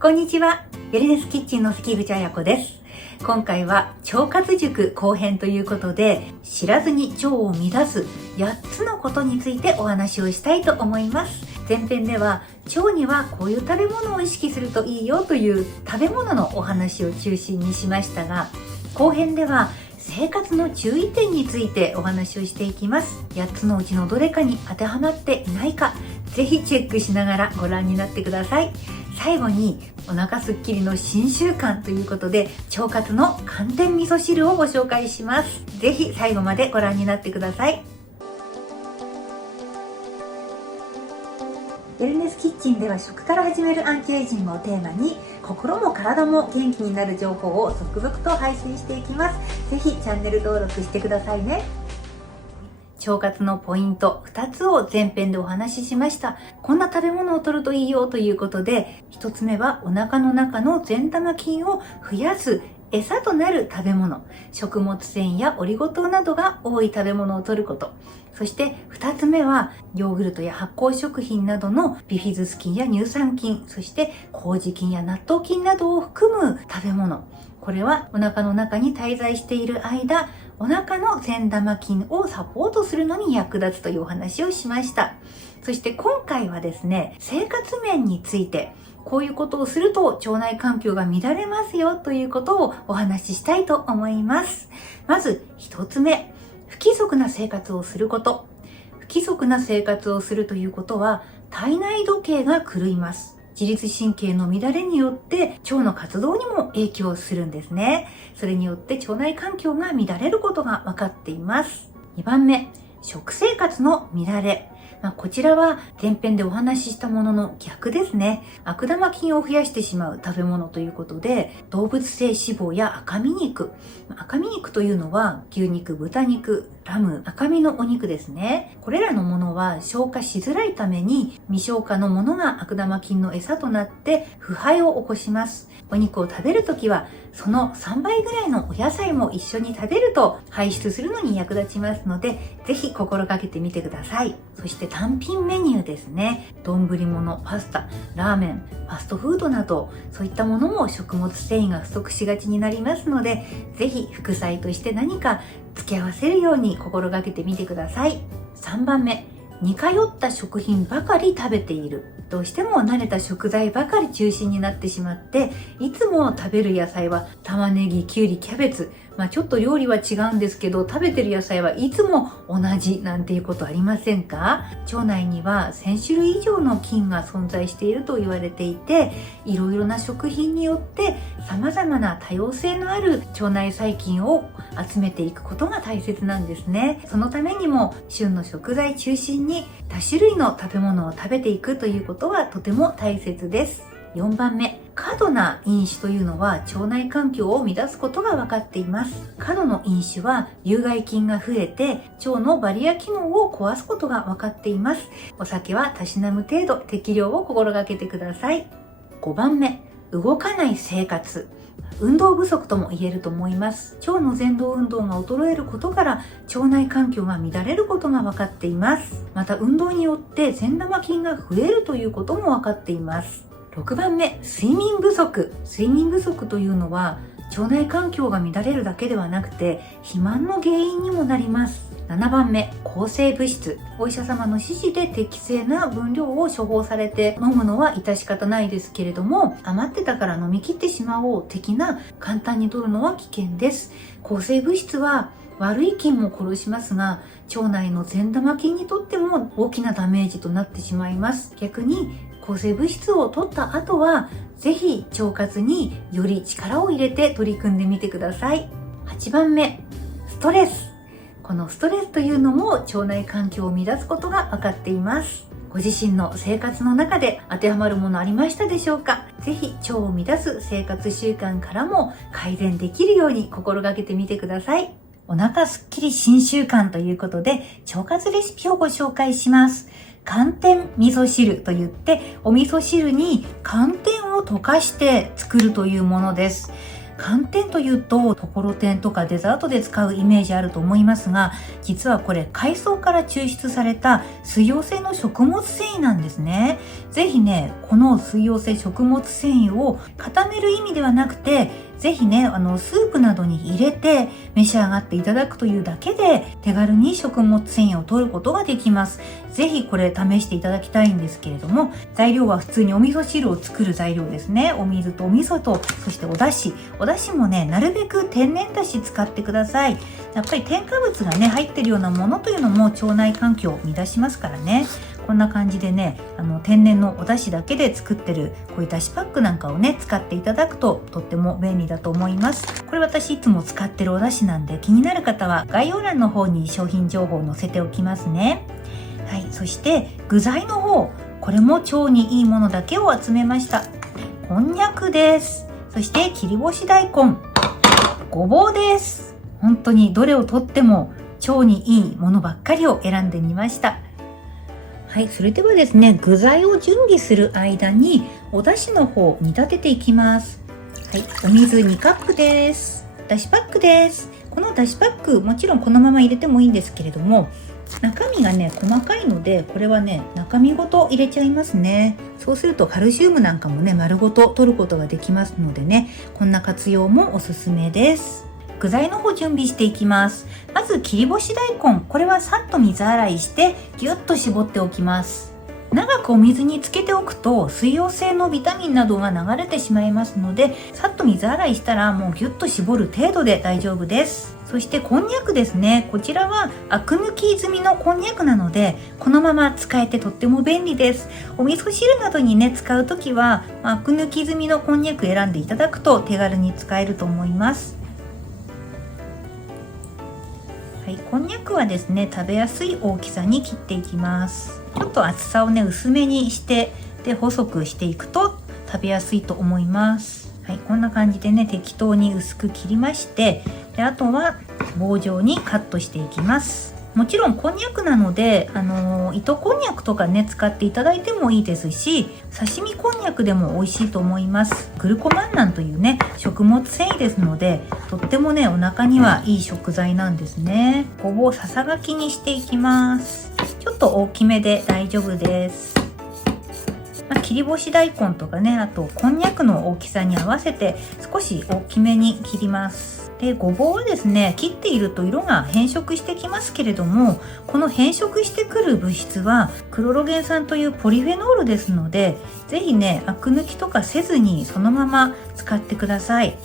こんにちは。ウェルネスキッチンの関口彩子です。今回は腸活塾後編ということで、知らずに腸を乱す8つのことについてお話をしたいと思います。前編では腸にはこういう食べ物を意識するといいよという食べ物のお話を中心にしましたが、後編では生活の注意点についてお話をしていきます。8つのうちのどれかに当てはまっていないか、ぜひチェックしながらご覧になってください。最後にお腹すっきりの新習慣ということで、腸活の寒天味噌汁をご紹介します。ぜひ最後までご覧になってください。ウェルネスキッチンでは食から始めるアンチエイジングをテーマに、心も体も元気になる情報を続々と配信していきます。ぜひチャンネル登録してくださいね。腸活のポイント2つを前編でお話ししました。こんな食べ物を摂るといいよということで、1つ目はお腹の中の善玉菌を増やす餌となる食べ物、食物繊維やオリゴ糖などが多い食べ物を摂ること。そして2つ目はヨーグルトや発酵食品などのビフィズス菌や乳酸菌、そして麹菌や納豆菌などを含む食べ物。これはお腹の中に滞在している間、お腹の善玉菌をサポートするのに役立つというお話をしました。そして今回はですね、生活面について、こういうことをすると腸内環境が乱れますよということをお話ししたいと思います。まず1つ目、不規則な生活をすること。不規則な生活をするということは、体内時計が狂います。自律神経の乱れによって腸の活動にも影響するんですね。それによって腸内環境が乱れることが分かっています。2番目、食生活の乱れ。こちらは前編でお話ししたものの逆ですね。悪玉菌を増やしてしまう食べ物ということで、動物性脂肪や赤身肉。赤身肉というのは牛肉、豚肉、ラム、赤身のお肉ですね。これらのものは消化しづらいために、未消化のものが悪玉菌の餌となって腐敗を起こします。お肉を食べるときは、その3倍ぐらいのお野菜も一緒に食べると排出するのに役立ちますので、ぜひ心がけてみてください。そして単品メニューですね。丼物、パスタ、ラーメン、ファストフードなど、そういったものも食物繊維が不足しがちになりますので、ぜひ副菜として何か付け合わせるように心がけてみてください。3番目、似通った食品ばかり食べている。どうしても慣れた食材ばかり中心になってしまって、いつも食べる野菜は玉ねぎ、きゅうり、キャベツ。ちょっと料理は違うんですけど、食べてる野菜はいつも同じなんていうことありませんか？腸内には1000種類以上の菌が存在していると言われていて、いろいろな食品によって様々な多様性のある腸内細菌を集めていくことが大切なんですね。そのためにも旬の食材中心に多種類の食べ物を食べていくということはとても大切です。4番目、過度な飲酒というのは腸内環境を乱すことが分かっています。過度の飲酒は有害菌が増えて腸のバリア機能を壊すことが分かっています。お酒はたしなむ程度、適量を心がけてください。5番目、動かない生活。運動不足とも言えると思います。腸の前動運動が衰えることから腸内環境が乱れることが分かっています。また運動によって善玉菌が増えるということも分かっています。6番目、睡眠不足。睡眠不足というのは腸内環境が乱れるだけではなくて肥満の原因にもなります。7番目、抗生物質。お医者様の指示で適正な分量を処方されて飲むのは致し方ないですけれども、余ってたから飲み切ってしまおう的な簡単に摂るのは危険です。抗生物質は悪い菌も殺しますが、腸内の善玉菌にとっても大きなダメージとなってしまいます。逆に抗生物質を取った後は、ぜひ腸活により力を入れて取り組んでみてください。8番目、ストレス。このストレスというのも腸内環境を乱すことが分かっています。ご自身の生活の中で当てはまるものありましたでしょうか？ぜひ腸を乱す生活習慣からも改善できるように心がけてみてください。お腹すっきり新習慣ということで、腸活レシピをご紹介します。寒天味噌汁といって、お味噌汁に寒天を溶かして作るというものです。寒天というとところてんとかデザートで使うイメージあると思いますが、実はこれ海藻から抽出された水溶性の食物繊維なんですね。ぜひね、この水溶性食物繊維を固める意味ではなくて、ぜひね、スープなどに入れて召し上がっていただくというだけで手軽に食物繊維を取ることができます。ぜひこれ試していただきたいんですけれども、材料は普通にお味噌汁を作る材料ですね。お水とお味噌と、そしてお出汁もね、なるべく天然だし使ってください。やっぱり添加物がね入ってるようなものというのも腸内環境を乱しますからね。こんな感じでね、天然のお出汁だけで作ってるこういうだしパックなんかをね使っていただくととっても便利だと思います。これ私いつも使ってるお出汁なんで、気になる方は概要欄の方に商品情報を載せておきますね。はい、そして具材の方、これも腸にいいものだけを集めました。こんにゃくです。そして切り干し大根、ごぼうです。本当にどれをとっても腸にいいものばっかりを選んでみました。はい、それではですね、具材を準備する間にお出汁の方を煮立てていきます。はい、お水2カップです。だしパックです。このだしパック、もちろんこのまま入れてもいいんですけれども、中身がね細かいので、これはね中身ごと入れちゃいますね。そうするとカルシウムなんかもね丸ごと取ることができますのでね、こんな活用もおすすめです。具材の方準備していきます。まず切り干し大根、これはさっと水洗いしてギュッと絞っておきます。長くお水につけておくと水溶性のビタミンなどが流れてしまいますので、さっと水洗いしたらもうギュッと絞る程度で大丈夫です。そしてこんにゃくですね。こちらはアク抜き済みのこんにゃくなので、このまま使えてとっても便利です。お味噌汁などにね使うときはアク抜き済みのこんにゃく選んでいただくと手軽に使えると思います。はい、こんにゃくはですね食べやすい大きさに切っていきます。ちょっと厚さをね薄めにしてで細くしていくと食べやすいと思います。はい、こんな感じでね適当に薄く切りまして、であとは棒状にカットしていきます。もちろんこんにゃくなので糸こんにゃくとかね使っていただいてもいいですし、刺身こんにゃくでも美味しいと思います。グルコマンナンというね食物繊維ですので、とってもねお腹にはいい食材なんですね。ごぼうをささがきにしていきます。ちょっと大きめで大丈夫です。切り干し大根とかね、あとこんにゃくの大きさに合わせて少し大きめに切ります。でごぼうはですね切っていると色が変色してきますけれども、この変色してくる物質はクロロゲン酸というポリフェノールですので、ぜひねアク抜きとかせずにそのまま使ってください。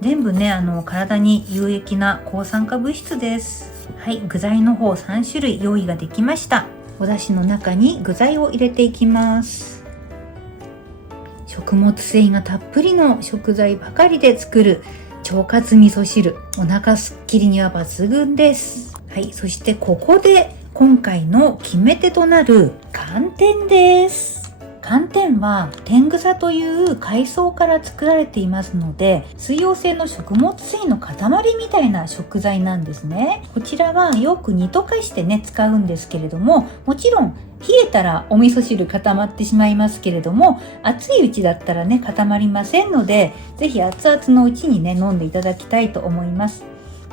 全部ね体に有益な抗酸化物質です。はい、具材の方3種類用意ができました。お出汁の中に具材を入れていきます。食物繊維がたっぷりの食材ばかりで作る腸活味噌汁、お腹すっきりには抜群です。はい、そしてここで今回の決め手となる寒天です。寒天は天草という海藻から作られていますので、水溶性の食物繊維の塊みたいな食材なんですね。こちらはよく煮溶かしてね使うんですけれども、もちろん冷えたらお味噌汁固まってしまいますけれども、熱いうちだったらね固まりませんので、ぜひ熱々のうちにね飲んでいただきたいと思います。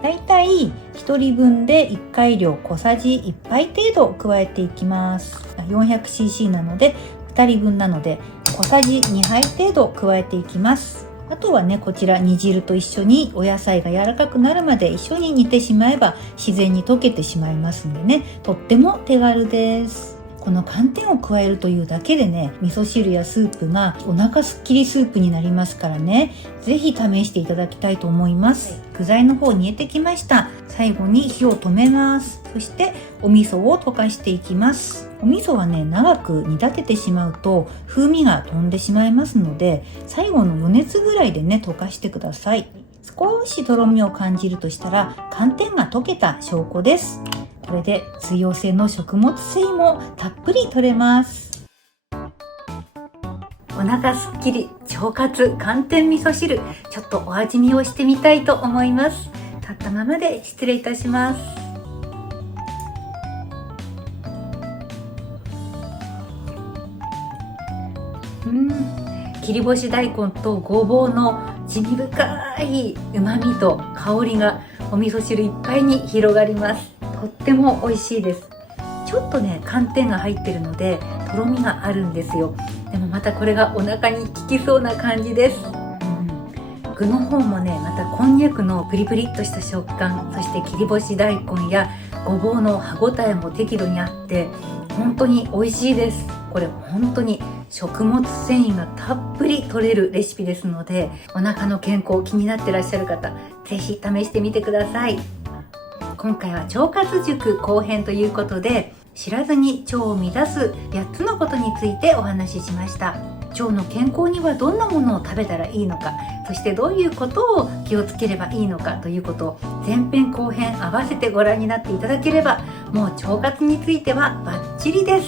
だいたい1人分で1回量小さじ1杯程度加えていきます。 400cc なので2人分なので小さじ2杯程度加えていきます。あとはねこちら煮汁と一緒にお野菜が柔らかくなるまで一緒に煮てしまえば自然に溶けてしまいますんでね、とっても手軽です。この寒天を加えるというだけでね味噌汁やスープがお腹すっきりスープになりますからね、ぜひ試していただきたいと思います。具材の方煮えてきました。最後に火を止めます。そしてお味噌を溶かしていきます。お味噌はね長く煮立ててしまうと風味が飛んでしまいますので、最後の余熱ぐらいでね溶かしてください。少しとろみを感じるとしたら寒天が溶けた証拠です。これで水溶性の食物繊維もたっぷり取れます。お腹すっきり腸活寒天味噌汁、ちょっとお味見をしてみたいと思います。立ったままで失礼いたします。切り干し大根とごぼうの滋味深い旨味と香りがお味噌汁いっぱいに広がります。とっても美味しいです。ちょっとね寒天が入ってるのでとろみがあるんですよ。でもまたこれがお腹に効きそうな感じです。具の方もねまたこんにゃくのプリプリっとした食感、そして切り干し大根やごぼうの歯ごたえも適度にあって本当に美味しいです。これ本当に食物繊維がたっぷり取れるレシピですので、お腹の健康気になってらっしゃる方ぜひ試してみてください。今回は腸活塾後編ということで、知らずに腸を乱す8つのことについてお話ししました。腸の健康にはどんなものを食べたらいいのか、そしてどういうことを気をつければいいのかということを前編後編合わせてご覧になっていただければ、もう腸活についてはバッチリです。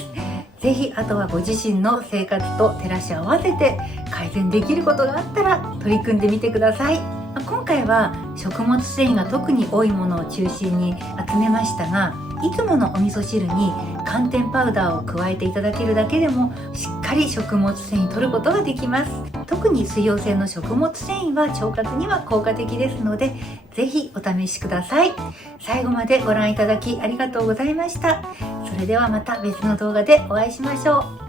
ぜひあとはご自身の生活と照らし合わせて改善できることがあったら取り組んでみてください。今回は食物繊維が特に多いものを中心に集めましたが、いつものお味噌汁に寒天パウダーを加えていただけるだけでもしっかり食物繊維取ることができます。特に水溶性の食物繊維は腸活には効果的ですので、ぜひお試しください。最後までご覧いただきありがとうございました。それではまた別の動画でお会いしましょう。